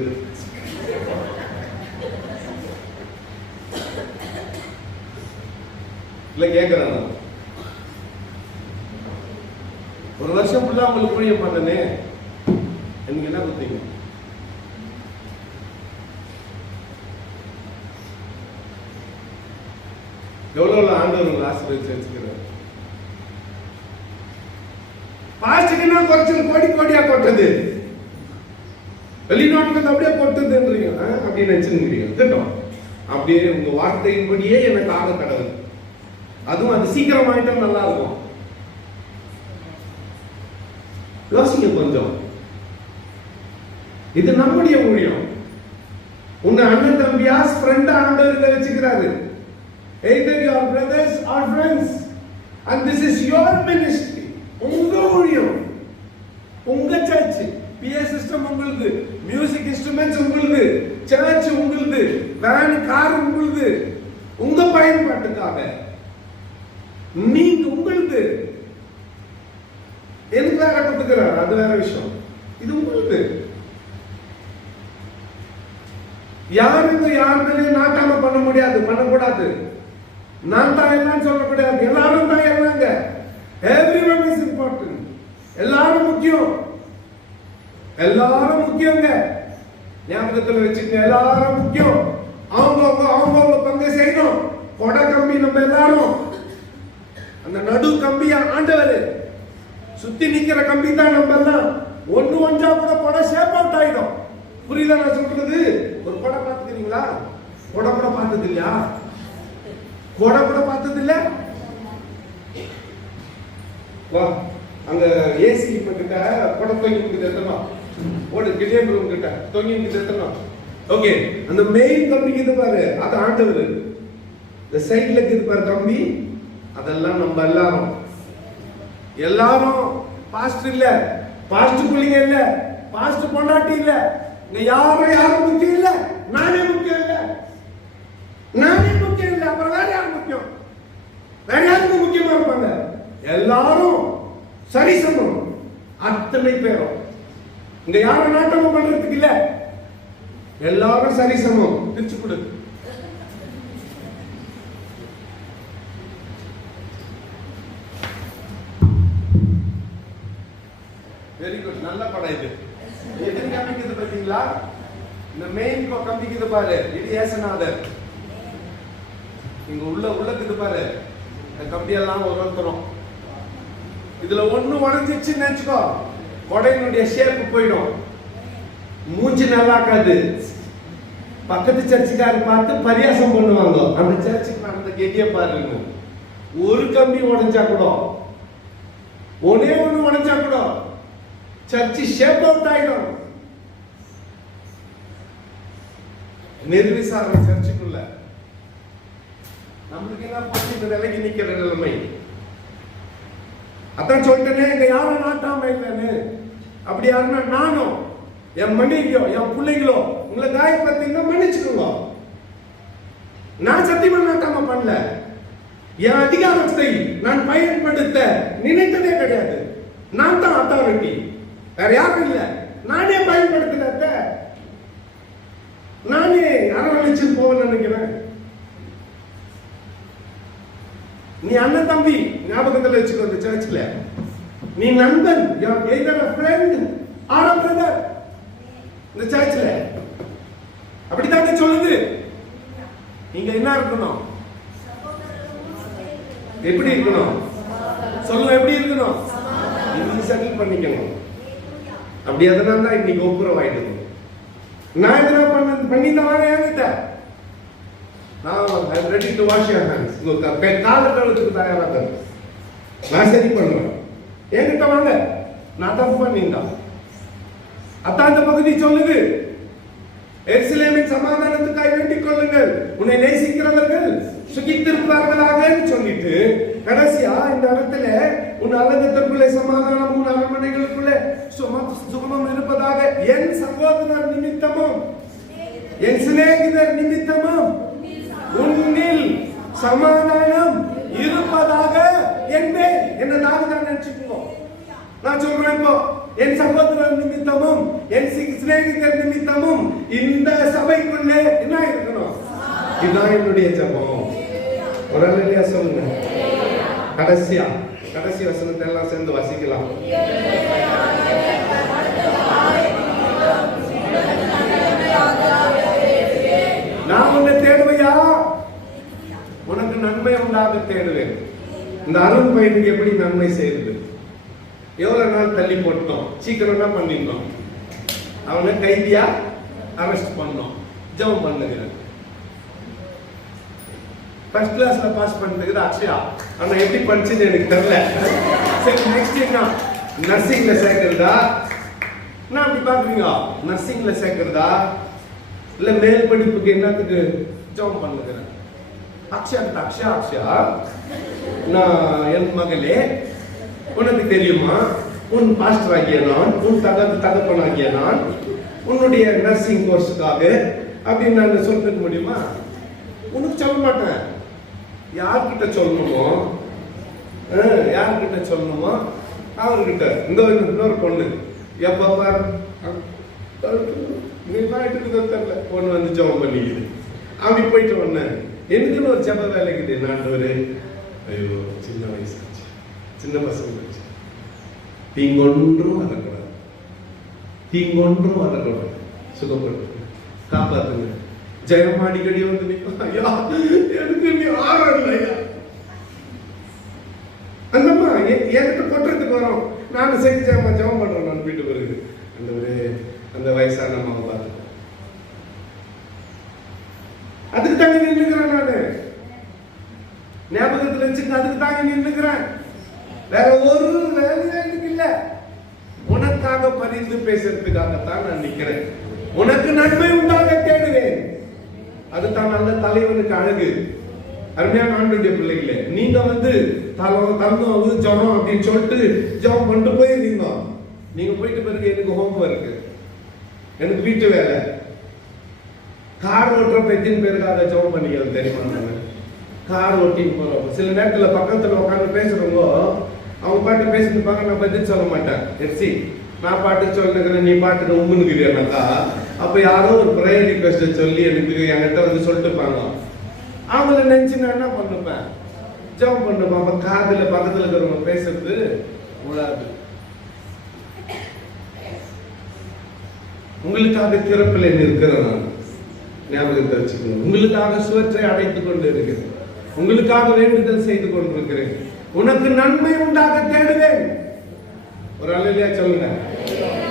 இல்ல கேட்கிறேன், ஒரு வருஷம் ஃபுல்லா உங்களுக்கு ஊழியம் பண்ணனே, எனக்கு என்ன கொடுத்தீங்க? எவ்வளவு ஆண்டவர் உங்களை ஆசீர்வதிச்சு வச்சுக்கிறார். பாஸ்டுக்குன்னா குறைச்சல் கோடி கோடியா கொட்டது, வெளிநாட்டுக்கு அப்படியே கொட்டுதுன்றீங்க, அப்படின்னு நினைச்சுக்கிறீங்க. திட்டம் அப்படியே உங்க வார்த்தையின்படியே எனக்கு ஆக கடவுள். அதுவும் அது சீக்கிரமாயிட்டா நல்லா இருக்கும். யோசிங்க கொஞ்சம். இது நம்முடைய ஊழியம். உன்னை அண்ணன் தம்பியா ஃப்ரெண்டா ஆண்டவர்கிட்ட வச்சுக்கிறாரு. Either your brothers or friends, and this is your ministry. உங்க ஊழியம், உங்க சர்ச், PA சிஸ்டம் உங்களுது, மியூசிக் இன்ஸ்ட்ருமெண்ட்ஸ் உங்களுது, சர்ச் உங்களுது, வேன் கார் உங்களுது, உங்க பயன்பாட்டுக்காக. நீங்க உங்களுது. எனக்காக கொடுக்கிறார், அது வேற விஷயம். இது உங்களுது. யாருக்கு யார் மேலேயும் நாட்டாம பண்ண முடியாது, பண்ணக்கூடாது. நான் தான் எல்லாம் சொல்லக்கூடாது. எல்லாரும் தான் எல்லாங்க. Everyone is important. எல்லாரும் முக்கியம். எல்லாரும் முக்கியங்க. ஞாபகத்தில் வச்சுக்கங்க, எல்லாரும் முக்கியம். அவங்க பங்கு செய்யணும். கொடை கம்பி நம்ம எல்லாரும். அந்த நடு கம்பியா ஆண்டவர். சுத்தி நிக்கிற கம்பி தான் நம்ம எல்லாம். ஒண்ணு ஒன்றா கூட கொடை ஷேப் அவுட் ஆயிடும். புரியுதா நான் சொல்றது? ஒரு கொடை பார்த்துக்கிறீங்களா? கொடை கூட பார்த்தது இல்லையா? கொடை கூட பார்த்தது இல்ல? வா, அங்க ஏசி கிட்ட கொடை தொங்கி எத்தனா ஓடு கிளியன் ரூம் கிட்ட தொங்கி எத்தனா. ஓகே, அந்த மெயின் கம்பிக்கு இது பாரு, அது ஆண்டவர். இந்த சைடுல இருக்குது பாரு கம்பி, அதெல்லாம் நம்ம எல்லாரும் பாஸ்டர் இல்ல, பாஸ்டர் புள்ளிங்க இல்ல, பாஸ்டர் பொண்டாட்டி இல்ல, இங்க யாரும் முக்கியம் இல்ல. நானே முக்கியம் இல்ல. அப்புறம் வேற யாரும் முக்கியம்? வேற யாருக்கு முக்கியமா இருப்பாங்க? எல்லாரும் சரிசமம். அத்தனை பேரும் இங்க யாரும் நாட்டமும் பண்றதுக்கு இல்ல. எல்லாரும் சரிசமம். பிரிச்சு கொடு. Very good. நல்ல படம் இது. எது காமிக்குது பாத்தீங்களா? இந்த மெயின் காமிக்குது பாரு, இது ஏசநாதர். இங்க உள்ளக்குது பாரு, இந்த கம்பி எல்லாம் ஒருத்தரும். இதுல ஒண்ணு உடஞ்சிச்சுன்னு நினைச்சுக்கோ, கொடையினுடைய ஷேப் போயிடும். மூஞ்சி நல்லா இருக்காது. பக்கத்து சர்ச்சுக்காரர் பார்த்து பரியாசம் பண்ணுவாங்க. அந்த சர்ச்சுக்கு நடந்த கெட்டிய பாருங்க. ஒரு கம்பி உடைஞ்சா கூட, ஒன்னே ஒண்ணு உடைஞ்சா கூட சர்ச்சு ஷேப் அவுட் ஆயிடும். நிர்விசாரணை சர்ச்சுக்குள்ள நம்மளுக்கு என்ன பண்ணி இந்த நிலைக்கு நிக்கிற நிலைமை. அதான் சொல்லிட்டேனே, இங்க யாரும் நாட்டாம இல்லைன்னு. அப்படி யாருன்னா நானும், என் மனைவியோ, என் பிள்ளைங்களோ உங்களை காயப்படுத்தீங்கன்னா மன்னிச்சுக்கோங்க. நான் சத்தியமா நாட்டாம பண்ணல. என் அதிகாரத்தை நான் பயன்படுத்த நினைத்ததே கிடையாது. நான் தான் அத்தாரிட்டி, வேற யாரும் இல்ல. நானே பயன்படுத்தின, நானே அரவணைச்சு போவேன்னு நினைக்கிறேன். நீ அண்ணன் தம்பி ஞாபகத்தில் வச்சுக்கோ. இந்த சர்ச்ல நீ நண்பன், either a friend or a brother. இந்த சர்ச்ல அப்படித்தானே சொல்லுது. நீங்க என்ன இருக்கணும்? எப்படி இருக்கணும்? சொல்லுங்க, எப்படி இருக்கணும்? நீங்க செட்டில் பண்ணிக்கணும். அப்படி அதனால தான் இன்னைக்கு ஒப்புரம் ஆயிடுது. நான் எதனா பண்ணி தான் என்கிட்ட நான் ready to wash your hands. கால கழுவுக்கு தயாராக நான் சரி பண்ணுவேன். என்கிட்ட வாங்க, நான் தப்பு பண்ணிட்டேன். அதான் அந்த பகுதி சொல்லுது, எருசலேமின் சமாதானத்துக்காக வேண்டிக் கொள்ளுங்கள், உன்னை நேசிக்கிறவர்கள் சுகித்திருப்பார்களாக சொல்லிட்டு கடைசியா இந்த இடத்துல உன் அலங்கத்திற்குள்ளே சமாதானம், உன் அரண்மனைகளுக்குள்ளே சுகமும் இருப்பதாக என் சகோதரர் நிமித்தமும் என் சிநேகிதர் நிமித்தமும் உன்னில் சமாதானம் இருப்பதாக என்பேன். என்னதாக தான் நினைச்சுக்கோ. நான் சொல்றேன், இப்போ என் சகோதரர் நிமித்தமும் என் சிநேகிதர் நிமித்தமும் இந்த சபைக்குள்ளே என்ன இருக்கணும்? இதுதான் என்னுடைய ஜெபம். ஒரு அல்லேலூயா சொல்லுங்க. கடைசி வசனத்தை எல்லாம் சேர்ந்து வாசிக்கலாம். நான் உன்னை தேடுவையா, உனக்கு நன்மை உண்டாக தேடுவேன். இந்த அருண் பையனுக்கு எப்படி நன்மை செய்யுது? எவ்வளவு நாள் தள்ளி போட்டோம், சீக்கிரம் தான் பண்ணிட்டோம். அவனை கைதியா அரெஸ்ட் பண்ணோம். ஜெபம் பண்ணுகிறேன். ஃபர்ஸ்ட் கிளாஸ்ல பாஸ் பண்ணிட்டு அக்ஷயா, ஆனா எப்படி படிச்சுன்னு எனக்கு தெரியல. சரி, நெக்ஸ்ட் என்ன? நர்சிங்ல சேர்க்கிறதா, என்ன அப்படி பாக்குறீங்க? நர்சிங்ல சேர்க்கிறதா இல்ல மேல் படிப்புக்கு என்னத்துக்கு ஜாப் பண்ணுகிறேன்? அக்ஷயா நான் என் மகளே, உனக்கு தெரியுமா, உன் பாஸ்டர் ஆகிய நான், உன் தகப்பன் ஆகிய நான் உன்னுடைய நர்சிங் கோர்ஸுக்காக அப்படின்னு நான் சொல்லிருக்க முடியுமா? உனக்கு சொல்ல மாட்டேன். யார்கிட்ட சொல்லணுமோ அவர்கிட்ட. இந்த இன்னொரு பொண்ணு எப்ப பாரு தெரியல பொண்ணு வந்து ஜெபம் பண்ணிக்குது. அப்படி போயிட்டு வந்தேன். எனக்குன்னு ஒரு ஜெப வேலைக்குது. நாண்டவரே, ஐயோ சின்ன வயசு ஆச்சு, சின்ன பசங்க ஆச்சு, தீங்கொன்றும் வரக்கூடாது, சுகப்படுத்து, காப்பாத்துங்க. ஜெயம் அடிக்கடி வந்து நிற்கும், ஐயா எனக்கு நீ ஆரம் இல்லையா அந்தம்மா என்கிட்ட கொட்டுறதுக்கு வரும். நான் சரி ஜெபம் பண்றேன். நான் வீட்டுக்கு வருது அந்த வயசான அம்மாவை பார்த்து அதுக்கு தாங்க நின்னுக்கிறேன். நானு ஞாபகத்தில் வச்சுக்க, அதுக்கு தாங்க நின்னுக்கிறேன். வேற ஒரு வேலையா எனக்கு இல்ல. உனக்காக பரிந்து பேசுறதுக்காகத்தான் நான் நிக்கிறேன். உனக்கு நன்மை உண்டாக தேடுவேன். அதுதான் நல்ல தலைவனுக்கு அழகு. அருமையான ஆண்டுடைய பிள்ளைகளே, நீங்க வந்து தள்ளணும் ஜனம் அப்படின்னு சொல்லிட்டு ஜபம் பண்ணிட்டு போயிருந்தீங்க. நீங்க போயிட்டு பிறகு எனக்கு ஹோம் ஒர்க், எனக்கு வீட்டு வேலை, கார் ஓட்டுற எத்தனை பேருக்காக ஜபம் பண்ணிக்கிறது தெரியுமா? கார் ஓட்டின்னு போறோம். சில நேரத்தில் பக்கத்துல உட்காந்து பேசுறவங்க அவங்க பாட்டு பேசிட்டு பார்க்க நான் பதில் சொல்ல மாட்டேன். எஃப்சி நான் பாட்டு சொல்லுகிறேன், நீ பாட்டுக்கு உம்முனுக்குறியானாக்கா அப்ப யாரோ ஒரு ப்ரேயர் ரிக்வெஸ்ட் சொல்லி எனக்கு என்கிட்ட வந்து சொல்லிட்டுப்பாங்க. அவங்கள நினைச்சு நான் என்ன பண்ணுப்பேன், ஜபம் பண்ணுப்பேன். அப்ப காதுல பக்கத்துல இருக்கிறவங்க பேசுறது உழாது. உங்களுக்காக திறப்பில் இருக்கிறேன் நான், ஞாபகத்தை வச்சுக்கணும். உங்களுக்காக சுவற்றை அடைத்துக் கொண்டு இருக்கிறேன், உங்களுக்காக வேண்டுதல் செய்து கொண்டிருக்கிறேன். உனக்கு நன்மை உண்டாக தேடுவேன். ஒரு அல்லையா சொல்லுங்க,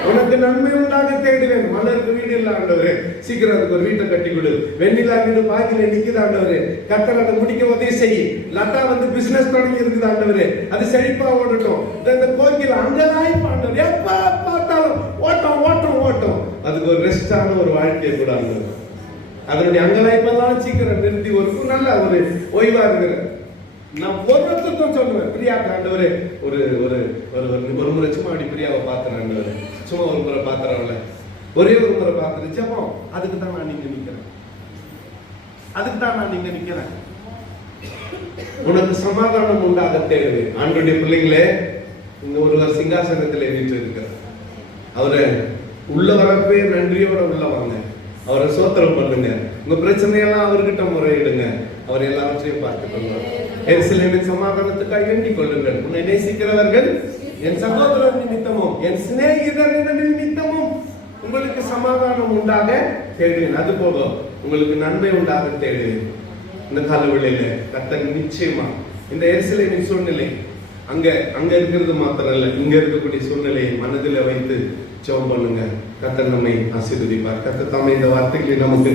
உனக்கு நன்மை உண்டாக தேடுவேன். மலருக்கு வீடு இல்ல ஆண்டவரே, சீக்கிரம் அதுக்கு ஒரு வீட்டை கட்டி கொடு. வெண்ணிலா வீடு பாக்கில நிக்குது ஆண்டவரே, கத்தர் அதை முடிக்க உதவி செய். லதா வந்து பிசினஸ் தொடங்கி இருக்குது ஆண்டவரே, அது செழிப்பா ஓடட்டும். இந்த கோக்கில் அங்கலாய்ப்பு ஆண்டவர், எப்ப பார்த்தாலும் ஓட்டம் ஓட்டம் ஓட்டம். அதுக்கு ஒரு ரெஸ்டான ஒரு வாழ்க்கையை கூட ஆண்டவர், அதனுடைய அங்கலாய்ப்பெல்லாம் சீக்கிரம் நிறுத்தி ஒரு நல்ல ஒரு ஓய்வா இருக்கிற நான் ஒருத்தருக்கும் சொல்லுவேன். பிரியாக்கு ஆண்டவரே ஒரு ஒரு ஒரு முறை சும்மா அப்படி பிரியாவை பார்த்துறேன் ஆண்டவரே, சும்மா ஒரு முறை பார்த்துறேன்ல, ஒரே ஒரு முறை பார்த்துட்டு ஜெபம். அதுக்கு தான் நான் நீங்க நிக்கிறேன். உனக்கு சமாதானம் உண்டாக தேடுவேன். ஆண்டுடைய பிள்ளைங்களே, இந்த ஒருவர் சிங்காசனத்தில் வீட்டு இருக்கிறார். அவரை உள்ள வரப்பே நன்றியோட உள்ள வாங்க, அவரை சோத்திரம் பண்ணுங்க. உங்க பிரச்சனையெல்லாம் அவர்கிட்ட முறையிடுங்க, அவர் எல்லாவற்றையும் பார்த்துக் கொள்வார். எருசலேமின் சமாதானத்துக்காக வேண்டிக் கொள்ளுங்கள். உன்னை நேசிக்கிறவர்கள் என் சகோதரர் நிமித்தமும் என் சிநேகிதர் நிமித்தமும் உங்களுக்கு சமாதானம் உண்டாக தேடுவேன். அது போதும், உங்களுக்கு நன்மை உண்டாக தேடுவேன். இந்த காலவெளியில கர்த்தர் நிச்சயமா இந்த எருசலேமின் சூழ்நிலை அங்க இருக்கிறது மாத்திரம் இல்ல, இங்க இருக்கக்கூடிய சூழ்நிலையை மனதில் வைத்து ஜெபம் பண்ணுங்க. கர்த்தர் நம்மை ஆசீர்வதிப்பார். கர்த்தர் தம்மை இந்த வார்த்தைகளை நமக்கு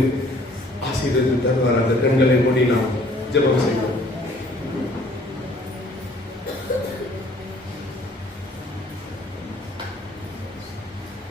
ஆசீர்வதித்து தருவார். அந்த கண்களை மூடி நாம் ஜெபம் செய்வோம்.